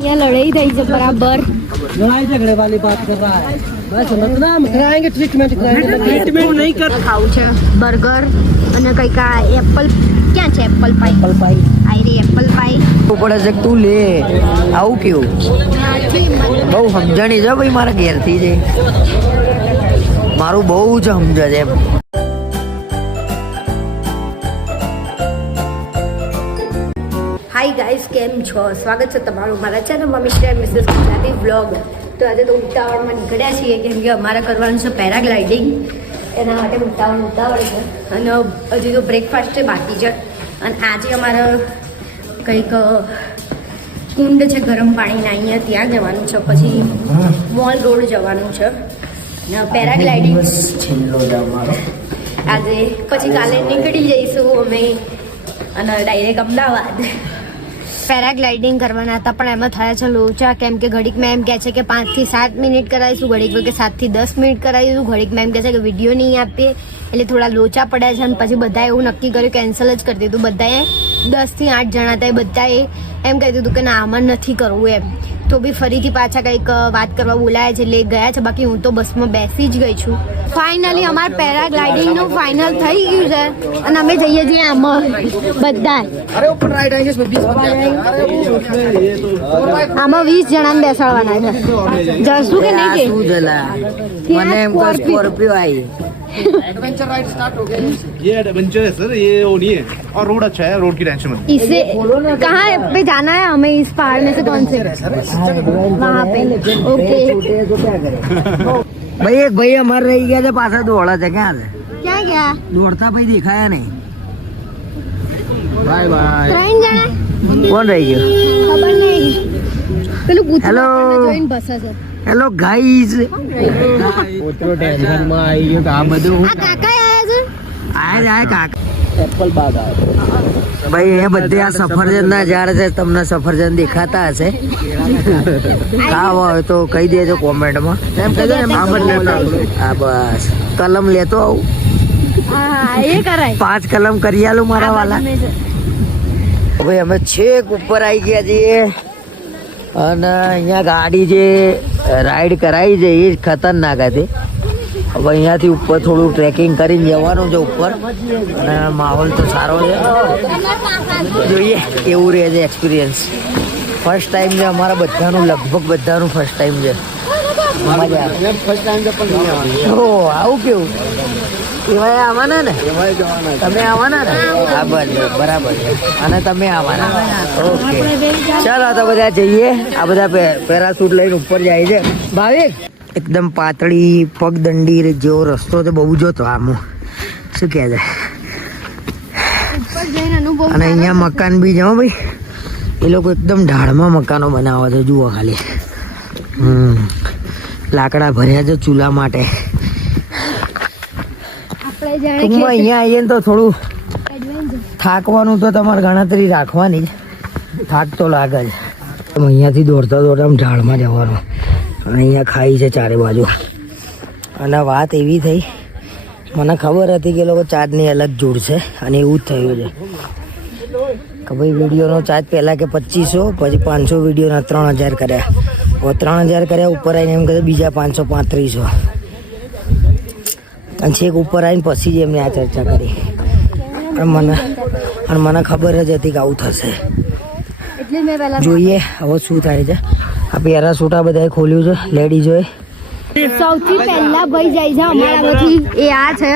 અહીંયા લડાઈ થઈ છે બરાબર लड़ाई झगड़े वाली बात कर रहा है मैं समझना हम कराएंगे ट्रीटमेंट कराएंगे ट्रीटमेंट नहीं कर ખાવું છે બર્ગર અને કંઈક આ એપલ ક્યાં છે એપલ પાઈ पल पाई આઈ રે એપલ પાઈ પડે છે કે તું લે આવું કેવું બહુ સમજણી છે ભાઈ મારા ઘેરથી છે મારું બહુ જ સમજે છે હાય ગાઈસ કેમ છો? સ્વાગત છે તમારું મારા ચેનલમાં મિસ્ટર મિસિસ ગુજરાતી વ્લોગ તો આજે તો ઉતાવળમાં નીકળ્યા છીએ કેમ કે અમારે કરવાનું છે પેરાગ્લાઇડિંગ. એના માટે ઉતાવળ ઉતાવળ છે. અને હજી તો બ્રેકફાસ્ટ છે બાકી છે. અને આજે અમારે કંઈક કુંડ છે ગરમ પાણીના અહીંયા ત્યાં જવાનું છે. પછી મોલ રોડ જવાનું છે. પેરાગ્લાઇડિંગ છે આજે પછી કાલે નીકળી જઈશું અમે. અને ડાયરેક્ટ અમદાવાદ. પેરાગ્લાઇડિંગ કરવાના હતા. પણ એમાં થયા છે લોચા. કેમ કે ઘડીકમાં એમ કહે છે કે પાંચથી સાત મિનિટ કરાવીશું. ઘડીક કે સાતથી દસ મિનિટ કરાવીશું. ઘડીકમાં એમ કહે છે કે વીડિયો નહીં આપીએ. એટલે થોડા લોચા પડ્યા છે અને પછી બધાએ એવું નક્કી કર્યું, કેન્સલ જ કરી દીધું. બધાએ દસથી આઠ જણા હતા એ બધાએ એમ કહી દીધું કે ના, આમાં નથી કરવું એમ. તો બી ફરીથી પાછા કંઈક વાત કરવા બોલાયા છે એટલે ગયા છે બાકી હું તો બસમાં બેસી જ ગઈ છું ફાઇનલી અમારે પેરાગ્લાઇડિંગનું ફાઇનલ થઈ ગયું છે અને અમે જઈએ છીએ આમાં બધા अरे ऊपर राइट आएंगे इसमें बीस આમાં વીસ જણાને બેસાડવાના છે જશું કે નહીં આ કે શું છે લા? મને એમ કે સ્કોર્પિયો આવી एडवेंचर राइड स्टार्ट हो गया ये एडवेंचर है सर ये वो नहीं है और रोड अच्छा है रोड की टेंशन मत इसे कहाँ पे जाना है हमें इस पहाड़ में से कौन से वहाँ पे ओके ભાઈ એક ભાઈ અમારે રહી ગયા છે પાછા દોડા છે ક્યાં છે क्या क्या દોડતા ભાઈ દેખાયા નહીં बाय बाय ત્રણ જણા કોણ રહી ગયું ખબર નહીં પેલું પૂછવું Hello. આપણને જોઈને બસે છે હેલો ગાઈઝ ઉતરો ટેન્શન માં આવી ગયો કે આ બધું આ કાકા આયા છે આય આય કાકા એપલ બાગ આવે. ભાઈ એ બધે આ સફરજન ના ઝાડ છે તમને સફરજન દેખાતા હશે. ખાવ હોય તો કહી દેજો કોમેન્ટમાં. એમ કહેજો ને હા બસ. કલમ લેતો આવું. હા પાંચ કલમ કરી આલું મારા વાલા. ભાઈ અમે છેક ઉપર આવી ગયા છીએ. અને અહીંયા ગાડી જે રાઈડ કરાવી છે એ ખતરનાક હતી. હવે અહીંયાથી ઉપર થોડું ટ્રેકિંગ કરીને જવાનું છે ઉપર. અને માહોલ તો સારો છે. જોઈએ એવું રહે છે એક્સપિરિયન્સ ફર્સ્ટ ટાઈમ છે અમારા બધાનું લગભગ બધાનું ફર્સ્ટ ટાઈમ છે. મજા આવે. કેવું? એવાય આવવાના ને? તમે આવવાના ને? હા બરાબર બરાબર છે. અને તમે આવવાના. ઓકે. ચાલો તો બધા જઈએ. આ બધા પેરાસૂટ પેરાશૂટ લઈને ઉપર જાય છે. ભાવિક એકદમ પાતળી પગદંડી જેવો રસ્તો તો બહુ જોતો આમ. શું કહે છે? અને અહીંયા મકાન બી જાઓ ભાઈ. એ લોકો એકદમ ઢાળમાં મકાનો બનાવે છે જુઓ ખાલી. લાકડા ભર્યા છે ચૂલા માટે. ટૂંકમાં અહીંયા આવીએ ને તો થોડું થાકવાનું તો તમારે ગણતરી રાખવાની જ. થાક તો લાગે જ. અહીંયાથી દોડતા દોડતા આમ ઝાડમાં જવાનું. અને અહીંયા ખાઈ છે ચારે બાજુ. અને વાત એવી થઈ મને ખબર હતી કે એ લોકો ચાર્જની અલગ જોડશે અને એવું જ થયું છે. કે ભાઈ વિડીયોનો ચાર્જ પહેલાં કે પચીસો પછી પાંચસો વિડીયોના ત્રણ હજાર કર્યા. હવે ત્રણ હજાર કર્યા ઉપર આવીને એમ કહે બીજા પાંચસો પાંત્રીસો. અને છેક ઉપર આવીને પછી જ એમને આ ચર્ચા કરી. અને મને અને મને ખબર જ હતી કે આવું થશે. જોઈએ હવે શું થાય છે. આ પેરા સૂટા બધાએ ખોલ્યું છે લેડીઝોએ સૌથી પહેલા ભાઈ જાય છે અમારામાંથી એ આ છે.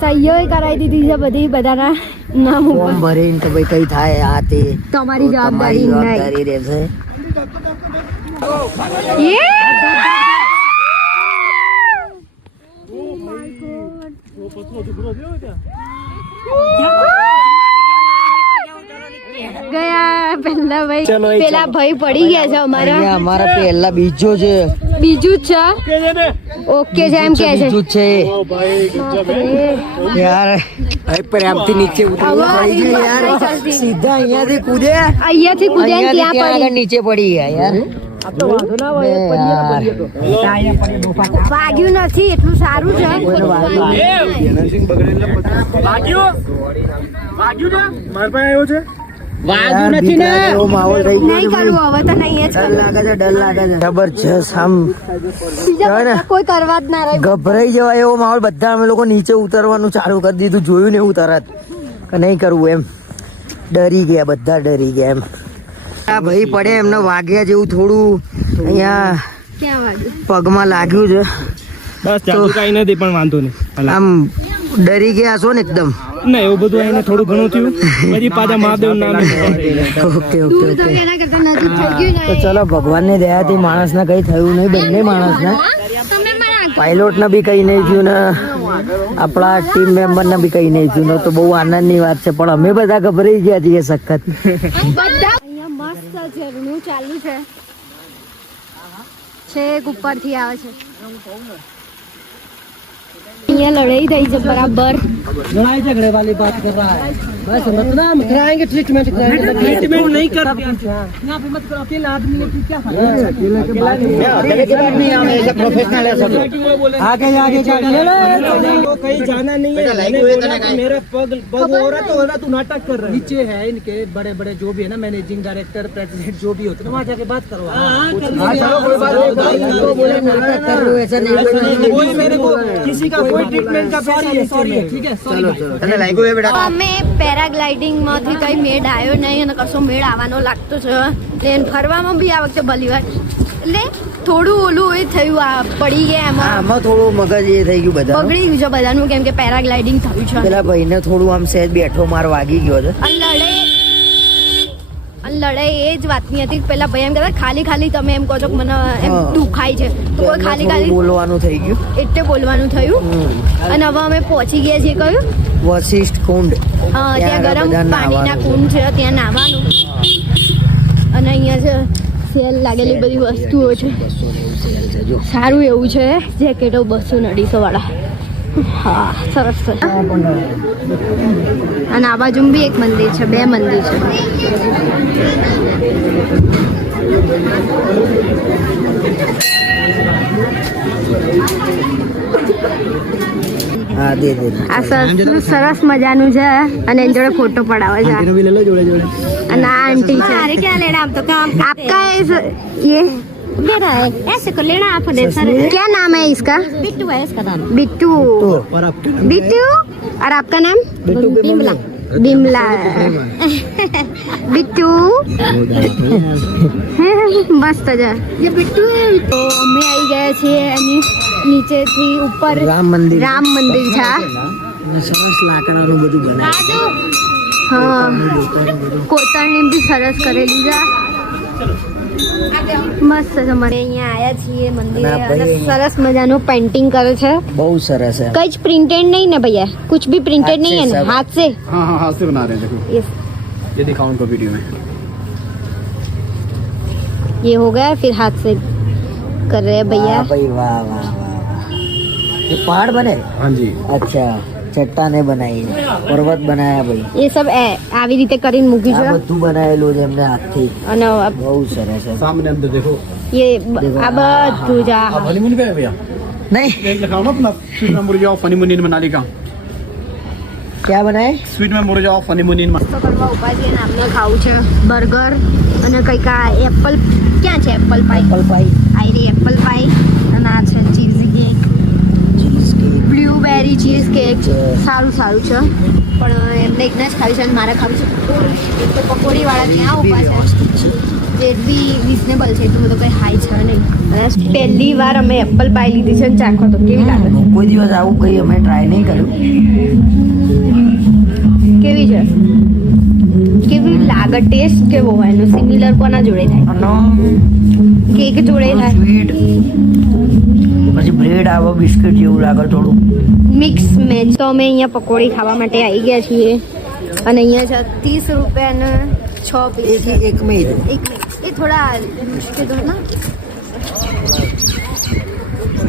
સહીઓ કરાવી દીધી છે બધી બધાના નામ ઉપર. ભરીને કે ભાઈ કઈ થાય આ તે. તમારી જવાબદારી જવાબદારી તમારી નહીં. જવાબદારી રહેશે. ગયા પહેલા ભાઈ પેલા ભાઈ પડી ગયા છે અમારા. અમારા પહેલા બીજો છે. બીજું જ છે? ઓકે છે એમ કે છે બીજું છે. યાર ભાઈ પ્રેમથી નીચે ઉતરવું પડી ગયું યાર. સીધા અહીંયાથી કૂદે? અહીંયાથી કૂદે ત્યાં ત્યાં પડી. નીચે પડી ગયા યાર. વાગ્યું નથી એટલું સારું છે. વાગ્યું? વાગ્યું મારા પાસે આવ્યો છે? યાર, બીક લાગે એવો માહોલ થઈ ગયો નહીં કરવું હવે તો નહીં જ ડર લાગે છે ડર લાગે છે. જબરજસ્ત આમ. બીજા કહેવાય ને? બધા કોઈ કરવા જ ના રહે. ગભરાઈ જવાય એવો માહોલ બધા અમે લોકો નીચે ઉતરવાનું ચાલુ કરી દીધું જોયું ને એવું તરત. નહીં કરવું એમ. ડરી ગયા બધા ડરી ગયા એમ. આ ભાઈ પડે એમને વાગ્યા જેવું થોડું. અહીંયા પગમાં લાગ્યું છે. બસ ચાલુ કાંઈ નથી પણ વાંધો નહીં. આમ ડરી ગયા છો ને એકદમ? ના એવું બધું એને થોડું ઘણું થયું. પછી પાછા મહાદેવ નામ ઓકે ઓકે ઓકે એના કરતા નજીક થઈ ગયું તો ને ચલો ભગવાનની દયાથી માણસને કઈ થયું નહીં બંને માણસને. પાયલોટને બી કઈ નહીં થયું ને આપણા ટીમ મેમ્બરને બી કઈ નહીં થયું ને તો બહુ આનંદની વાત છે પણ અમે બધા ગભરાઈ ગયા છીએ સખત. મસ્ત ઝરણું ચાલુ છે. છેક ઉપરથી આવે છે. ये लड़ाई जब बराबर। लड़ाई झगड़े वाली बात कर रहा है। बस कराएँगे ट्रीटमेंट कराएँगे ट्रीटमेंट नहीं कर पे हाँ। मत करो अकेला आदमी है तू प्रोफेशनल हाँ, है सब आगे आगे तो कहीं जाना नहीं है। मेरा पग बग हो रहा तो हो रहा तू नाटक कर रहा है। नीचे है इनके बड़े बड़े जो भी है ना मैनेजिंग डायरेक्टर प्रेसिडेंट जो भी होते हैं वहाँ जाके बात करो। हाँ, कोई मेरे को किसी का कोई ट्रीटमेंट का पैसा नहीं चाहिए ठीक है सॉरी તો અમે પેરાગ્લાઇડિંગમાંથી કઈ મેળ આવ્યો નહીં અને કશો મેળ આવવાનો લાગતો છે એટલે ફરવામાં બી આ વખતે ભલી વાર એટલે થોડું ઓલું એ થયું આ પડી ગયા હા, એમાં આમાં થોડું મગજ એ થઈ ગયું બધા બગડી ગયું છે બધાનું કેમ કે પેરાગ્લાઇડિંગ થયું છે પેલા ભાઈને થોડું આમ સહેજ બેઠો માર વાગી ગયો છે અને લડે અને લડાઈ એ જ વાતની હતી. પેલા ભાઈ એમ કહેતા ખાલી ખાલી તમે એમ કહો છો કે મને એમ. દુખાય છે. તો કોઈ ખાલી ખાલી બોલવાનું થઈ ગયું. એટલે બોલવાનું થયું. અને હવે અમે પહોંચી ગયા છીએ કયું? વશિષ્ઠ કુંડ. હા ત્યાં ગરમ પાણીના કુંડ છે ત્યાં નાહવાનું. અને અહીંયા છે સેલ લાગેલી બધી વસ્તુઓ છે. સારું એવું છે જેકેટો બસો અઢીસો વાળા. હા સરસ છે અને આ બાજુ બી એક મંદિર છે બે મંદિર છે. આ સરસ મજાનું છે અને એની જોડે ફોટો પડાવે છે. અને આ આંટી છે. આપકા એ लेना आप तो काम आपका है ये लेना है ऐसे को लेना आप सर क्या नाम है इसका बिट्टू है इसका नाम बिट्टू તો और आप बिट्टू और आपका नाम बिट्टू के बिमला बिमला बिट्टू મસ્ત છે ये बिट्टू है તો અમે આવી ગયા છીએ એની નીચેથી ઉપર રામ મંદિર રામ મંદિર છે આ. અને સરસ લાકડાનું બધું બનાવ્યું હા કોતરણી બી સરસ કરેલી છે મસ્ત છે મને અહીંયા આયા છીએ મંદિરે અને આ અને ભાઈ સરસ મજાનું પેન્ટિંગ કરે છે બહુ સરસ છે કઈ જ પ્રિન્ટેડ નહીં ને भैया कुछ भी प्रिंटेड हाथ से नहीं है ना सब। हाथ से हाँ हाँ हाथ से बना रहे हैं देखो ये ये दिखाऊं उनको वीडियो में ये हो गया फिर हाथ से कर रहे हैं વાહ भैया ભાઈ વાહ વાહ વાહ વાહ ये पहाड़ बने हाँ जी अच्छा ચટ્ટાને બનાવી પર્વત બનાયા ભાઈ એ સબ એ- આવી રીતે કરીને મૂક્યું આ છે બધું બનાવેલું છે એમને હાથથી અને આ- બહુ સરસ છે सामने अंदर देखो ये ब- આ બધું જ આ आप हनीमून पे है भैया નહીં एक लिखाओ ना अपना स्वीट में मुड़ जाओ हनीमून इन मनाली का ક્યાં બનાય स्वीट में मुड़ जाओ हनीमून इन નાસ્તો કરવા ઉભા છીએ અને અમને ખાવું છે બર્ગર અને કંઈક આ એપલ ક્યાં છે એપલ પાઈ એપલ પાઈ આઈ રહી એપલ પાઈ અને આ છે cheese cake cheese cake blueberry cheese cake સારું સારું છે. પણ એમને એકને જ ખાવી છે અને મારે ખાવી છે તો પકોડીવાળા ત્યાં ઊભા છે? જેટલી રિઝનેબલ છે એટલું બધું કંઈ હાઈ છે નહીં. પહેલી વાર અમે એપલ પાઈ લીધી છે અને ચાખો તો કેવી લાગે? કોઈ દિવસ આવું કઈ અમે ટ્રાય નહીં કર્યું. કેવી છે? કેવી લાગે? ટેસ્ટ કેવો હોય? એનો સિમિલર કોના જોડે થાય? કેક જોડે થાય? બ્રેડ આવે બિસ્કિટ જેવું લાગે થોડું. મિક્સ મેચ તો અમે અહીંયા પકોડી ખાવા માટે આવી ગયા છીએ. અને અહીંયા છે ત્રીસ રૂપિયાના છ પીસ એક એક એક એ થોડા મુશ્કેલ ને.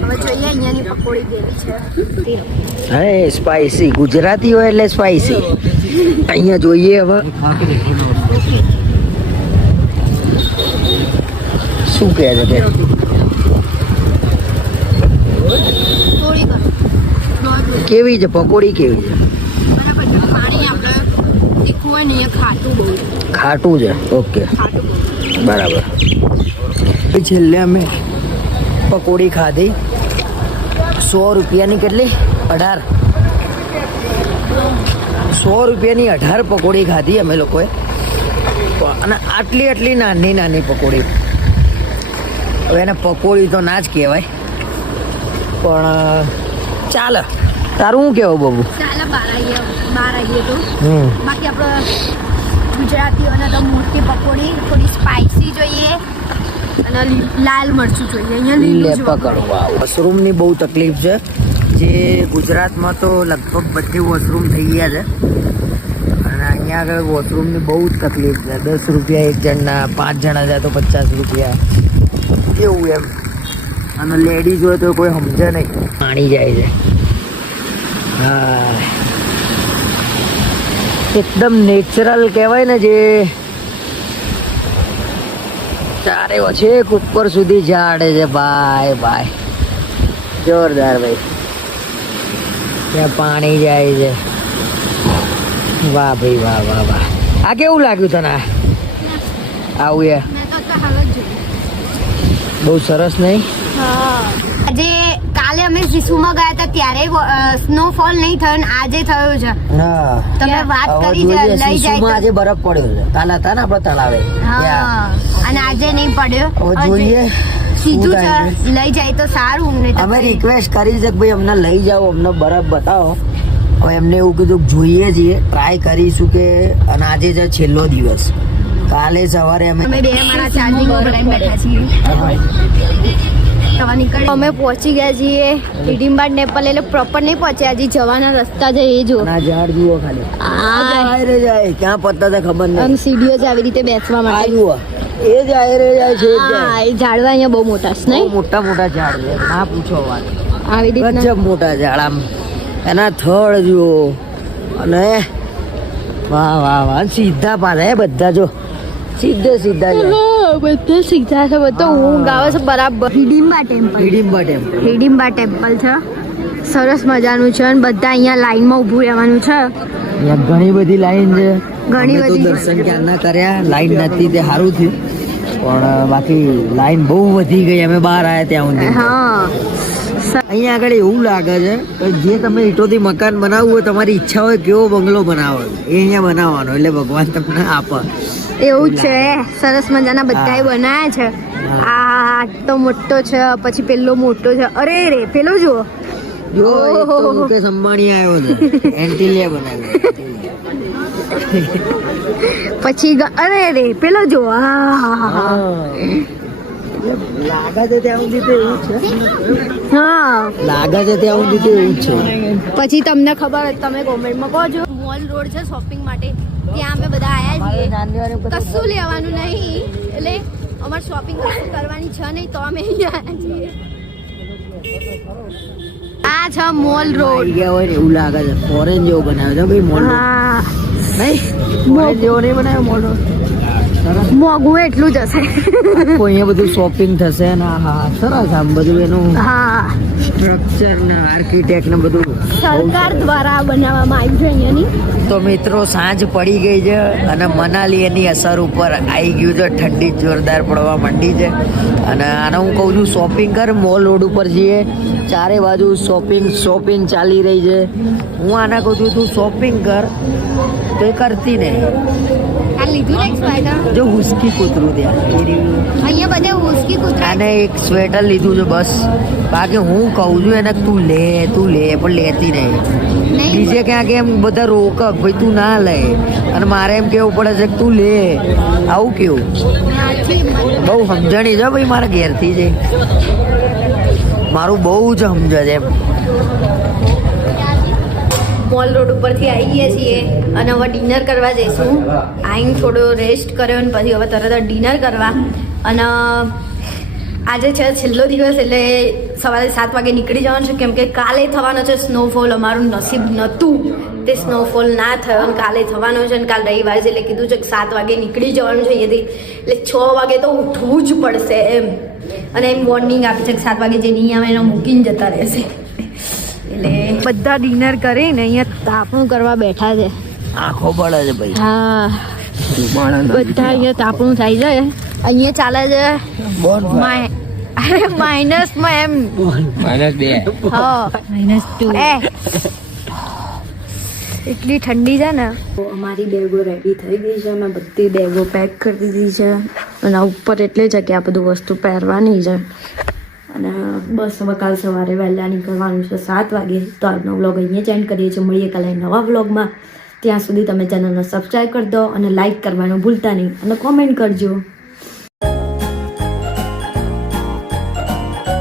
હવે જોઈએ અહીંયાની પકોડી કેવી છે. હે સ્પાઈસી ગુજરાતી હોય એટલે સ્પાઈસી અહીંયા જોઈએ હવે. શું કહે છે કે. કેવી છે? પકોડી કેવી છે? ખાટું છે. ઓકે. બરાબર. છેલ્લે અમે પકોડી ખાધી. સો રૂપિયાની કેટલી? અઢાર. સો રૂપિયાની અઢાર પકોડી ખાધી અમે લોકોએ. અને આટલી આટલી નાની નાની પકોડી. હવે એને પકોડી તો ના જ કહેવાય. પણ ચાલે. તારું શું કેવું બાબુ? ચાલે બહાર આવીએ બહાર આવીએ તો. હમ. બાકી આપણે ગુજરાતીઓને તો મોટી પકોડી થોડી સ્પાઇસી જોઈએ અને લાલ મરચું જોઈએ. અહીંયા લીલે જ વોશરૂમની બહુ તકલીફ છે. જે ગુજરાતમાં તો લગભગ બધી વોશરૂમ થઈ ગયા છે. અને અહીંયા આગળ વોશરૂમની બહુ જ તકલીફ છે. દસ રૂપિયા એક જણના પાંચ જણા જાય તો પચાસ રૂપિયા. એવું એમ. અને લેડીઝ હોય તો કોઈ સમજે નહીં. પાણી જાય છે. હા એકદમ નેચરલ કહેવાય ને જે ચારે છેક ઉપર સુધી ઝાડે છે. ભાઈ ભાઈ જોરદાર ભાઈ. ત્યાં પાણી જાય છે. વાહ ભાઈ વાહ વાહ વાહ. આ કેવું લાગ્યું તને? આવું એ? બહુ સરસ નહીં? આજે કાલે અમે શિશુમાં ગયા હતા ત્યારે સ્નોફોલ નહીં થયો ને આજે થયો છે. તમે વાત કરી છે લઈ જાય આજે બરફ પડ્યો છે. કાલે હતા ને આપડે તળાવે અને આજે નહીં પડ્યો. જોઈએ. સીધું છે? લઈ જાય તો સારું તો અમે રિક્વેસ્ટ કરી છે કે ભાઈ અમને લઈ જાઓ અમને બરફ બતાવો. હવે એમને એવું કીધું જોઈએ છીએ ટ્રાય કરીશું કે અને આજે છે છેલ્લો દિવસ. કાલે સવારે અમે અમે બે માણસ ચાર્જિંગ બેઠા છીએ. નીકળી અમે પહોંચી ગયા છીએ હિડિંબા નેપાલ એટલે પ્રોપર નહીં પહોંચ્યા. હજી જવાના રસ્તા છે એ જો ના ઝાડ જુઓ ખાલી. આ જાય રે જાય. ક્યાં પત્તા તા ખબર નહીં. સીડીઓ છે આવી રીતે બેસવા માટે. જુઓ. એ જાય રે જાય છે હા એ ઝાડવા અહીંયા બહુ મોટા છે નહીં? મોટા મોટા ઝાડ છે. ના પૂછો વાત. આવી રીતે ગજબ મોટા ઝાડ આમ. એના થડ જુઓ. અને વાહ વાહ વાહ. સીધા પાછા બધા જો. સીધે સીધા જાય બધા સીધા છે બધો ઊંઘ આવે છે બરાબર Hidimba temple. Hidimba temple. Hidimba temple છે. સરસ મજાનું છે અને બધા અહીંયા લાઈનમાં ઊભું રહેવાનું છે. અહીંયા ઘણી બધી લાઈન છે. ઘણી બધી દર્શન ક્યારના કર્યા? લાઈન નથી તે સારું થયું. પણ બાકી લાઈન બહુ વધી ગઈ. અમે બહાર આવ્યા ત્યાં સુધી. હા. અહીંયા આગળ એવું લાગે છે કે જે તમે ઈંટોથી મકાન બનાવવું હોય તમારી ઈચ્છા હોય કેવો બંગલો બનાવો એ અહીંયા બનાવવાનો એટલે ભગવાન તમને આપે. એવું છે. સરસ મજાના બધા. બનાવ્યા છે. આ તો મોટો છે પછી પેલો મોટો છે. અરે રે પેલો જુઓ. મુકેશ અંબાણી આવ્યો છે. એન્ટિલિયા બનાવ્યો પછી અરે રે પેલો જુઓ. લાગે છે ત્યાં સુધી તો એવું છે. હા. લાગે છે ત્યાં સુધી તો એવું છે. પછી તમને ખબર હોય તમે કોમેન્ટમાં કહો છો મોલ રોડ છે શોપિંગ માટે. ત્યાં અમે બધા આવ્યા છીએ. કશું લેવાનું નહીં. એટલે અમારે શોપિંગ કશું કરવાની છે નહીં તો અમે અહીંયા છીએ. આ છે મોલ રોડ. ગયા હોય ને એવું લાગે છે. ફોરેન જેવો બનાવ્યો છે ભાઈ મોલ હા. નહીં ફોરેન જેવો નહીં બનાવ્યો મોલ સરસ મોંઘું એટલું જ હશે. અહીંયા બધું શોપિંગ થશે ને હા સરસ આમ બધું એનું હા. સ્ટ્રક્ચર ને આર્કિટેક્ટ ને બધું. સરકાર દ્વારા બનાવવામાં આવ્યું છે અહીંયાની. તો મિત્રો સાંજ પડી ગઈ છે અને મનાલી એની અસર ઉપર આવી ગયું છે. ઠંડી જોરદાર પડવા માંડી છે. અને આને હું કહું છું શોપિંગ કર મોલ રોડ ઉપર જઈએ. ચારે બાજુ શોપિંગ શોપિંગ ચાલી રહી છે. હું આને કહું છું તું શોપિંગ કર. તો એ કરતી નહીં. આ લીધું ને સ્વેટર જો હુસકી કૂતરું ત્યાં. એ અહીંયા બધે ઉસકી કૂતરા આને એક સ્વેટર લીધું છે બસ. બાકી હું કહું છું એને તું લે તું લે પણ લેતી નહીં. નહીં. બીજે ક્યાંક એમ બધા રોક ભાઈ તું ના લે. અને મારે એમ કેવું પડે છે કે તું લે. આવું કેવું? બહુ સમજણી છે ભાઈ મારા ઘેરથી છે મારું બહુ જ સમજે છે એમ. મોલ રોડ ઉપરથી આવી ગયા છીએ અને હવે ડિનર કરવા જઈશું. આવીને થોડો રેસ્ટ કર્યો અને પછી હવે તરત ડિનર કરવા. અને, આજે છે છેલ્લો દિવસ એટલે સવારે સાત વાગે નીકળી જવાનું છે. કેમ કે કાલે થવાનો છે સ્નોફોલ અમારું નસીબ નહોતું તે સ્નોફોલ ના થયો અને કાલે થવાનો છે અને કાલ રવિવાર છે એટલે કીધું છે કે સાત વાગે નીકળી જવાનું છે અહીંયાથી. એટલે છ વાગે તો ઉઠવું જ પડશે એમ. અને એમ વોર્નિંગ આપી છે કે સાત વાગે જે નહીં આવે એને મૂકીને જતા રહેશે. એટલે બધા ડિનર કરીને અહીંયા તાપણું કરવા બેઠા છે. આંખો પડે છે ભાઈ. હા. બધા અહીંયા તાપણું થાય છે. અહીંયા ચાલે છે. માઇનસમાં એમ. માઇનસ બે. હા. માઇનસ ટુ એટલી ઠંડી છે ને. અમારી બેગો રેડી થઈ ગઈ છે અમે બધી બેગો પેક કરી દીધી છે. અને ઉપર એટલે છે કે આ બધું વસ્તુ પહેરવાની છે. અને બસ હવે કાલ સવારે વહેલા નીકળવાનું છે સાત વાગે. તો આજનો વ્લોગ અહીંયા જ એન્ડ કરીએ છીએ. મળીએ કાલે નવા વ્લોગમાં. ત્યાં સુધી તમે ચેનલને સબસ્ક્રાઈબ કરી દો અને લાઇક કરવાનું ભૂલતા નહીં અને કોમેન્ટ કરજો.